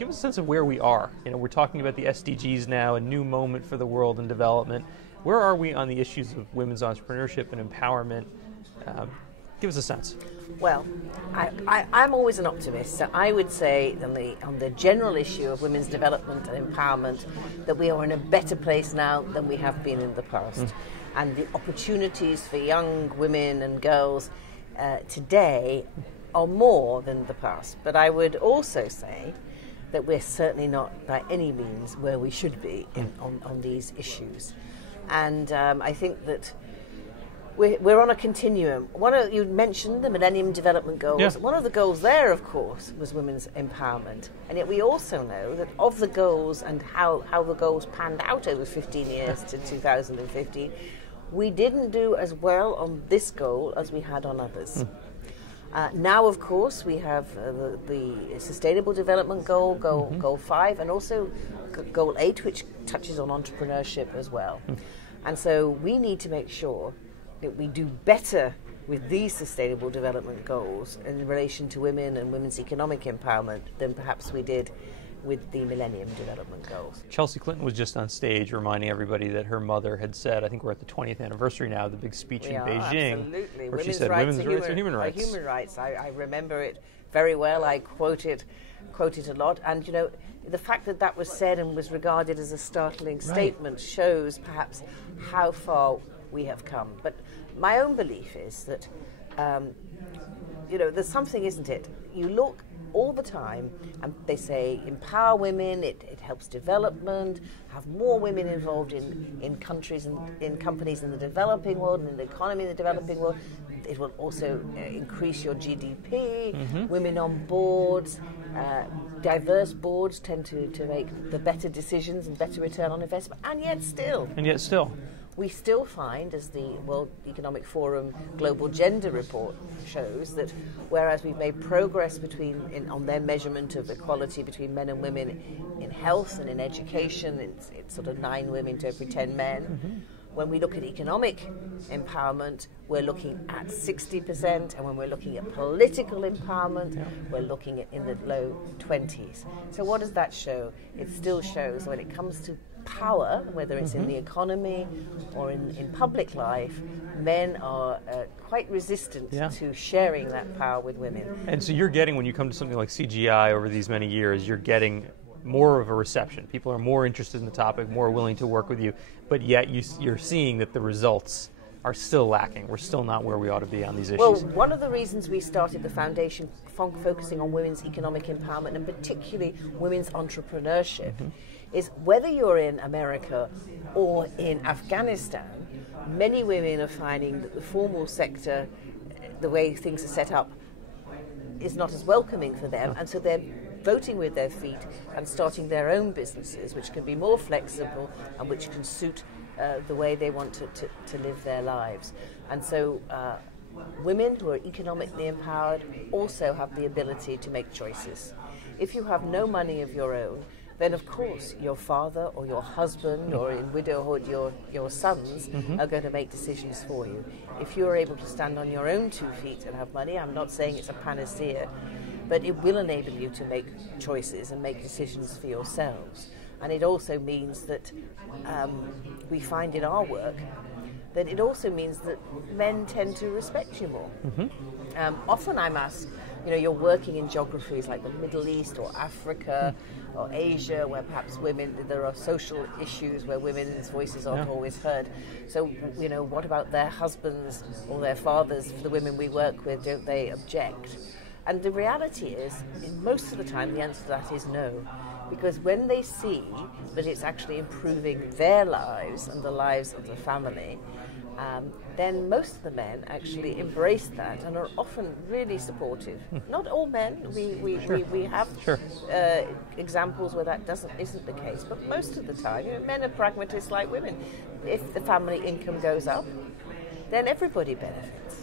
give us a sense of where we are. We're talking about the SDGs now, a new moment for the world and development. Where are we on the issues of women's entrepreneurship and empowerment? Give us a sense. Well, I'm always an optimist, so I would say on the general issue of women's development and empowerment that we are in a better place now than we have been in the past. And the opportunities for young women and girls today are more than the past. But I would also say that we're certainly not by any means where we should be on these issues. And I think that we're on a continuum. You mentioned the Millennium Development Goals. Yeah. One of the goals there, of course, was women's empowerment. And yet we also know that of the goals and how the goals panned out over 15 years to 2015, we didn't do as well on this goal as we had on others. Now, of course, we have the Sustainable Development Goal, Goal 5, and also Goal 8, which touches on entrepreneurship as well. And so we need to make sure that we do better with these Sustainable Development Goals in relation to women and women's economic empowerment than perhaps we did with the Millennium Development Goals. Chelsea Clinton was just on stage reminding everybody that her mother had said, I think we're at the 20th anniversary now, the big speech in Beijing, absolutely. where she said women's rights are human rights. Human rights. I remember it very well. I quote it a lot. And, the fact that that was said and was regarded as a startling statement shows perhaps how far we have come. But my own belief is that, there's something, isn't it? You look all the time and they say empower women, it helps development, have more women involved in countries and in companies in the developing world and in the economy in the developing world. It will also increase your GDP, women on boards, diverse boards tend to make the better decisions and better return on investment, and yet still, we still find, as the World Economic Forum Global Gender Report shows, that whereas we've made progress on their measurement of equality between men and women in health and in education, it's sort of 9 women to every 10 men. When we look at economic empowerment, we're looking at 60%, and when we're looking at political empowerment, we're looking at in the low 20s. So what does that show? It still shows when it comes to power, whether it's in the economy or in public life, men are quite resistant to sharing that power with women. And so you're getting, when you come to something like CGI over these many years, you're getting more of a reception. People are more interested in the topic, more willing to work with you, but yet you're seeing that the results are still lacking. We're still not where we ought to be on these issues. Well, one of the reasons we started the foundation focusing on women's economic empowerment and particularly women's entrepreneurship is whether you're in America or in Afghanistan, many women are finding that the formal sector, the way things are set up, is not as welcoming for them, and so they're voting with their feet and starting their own businesses, which can be more flexible and which can suit the way they want to live their lives. And so women who are economically empowered also have the ability to make choices. If you have no money of your own, then of course your father or your husband or in widowhood your sons are going to make decisions for you. If you're able to stand on your own 2 feet and have money, I'm not saying it's a panacea, but it will enable you to make choices and make decisions for yourselves. And it also means that we find in our work that it also means that men tend to respect you more. Often I'm asked, you're working in geographies like the Middle East or Africa or Asia, where perhaps there are social issues where women's voices aren't always heard. So, what about their husbands or their fathers, for the women we work with, don't they object? And the reality is, most of the time, the answer to that is no. Because when they see that it's actually improving their lives and the lives of the family, then most of the men actually embrace that and are often really supportive. Not all men. We have examples where that isn't the case, but most of the time, men are pragmatists like women. If the family income goes up, then everybody benefits.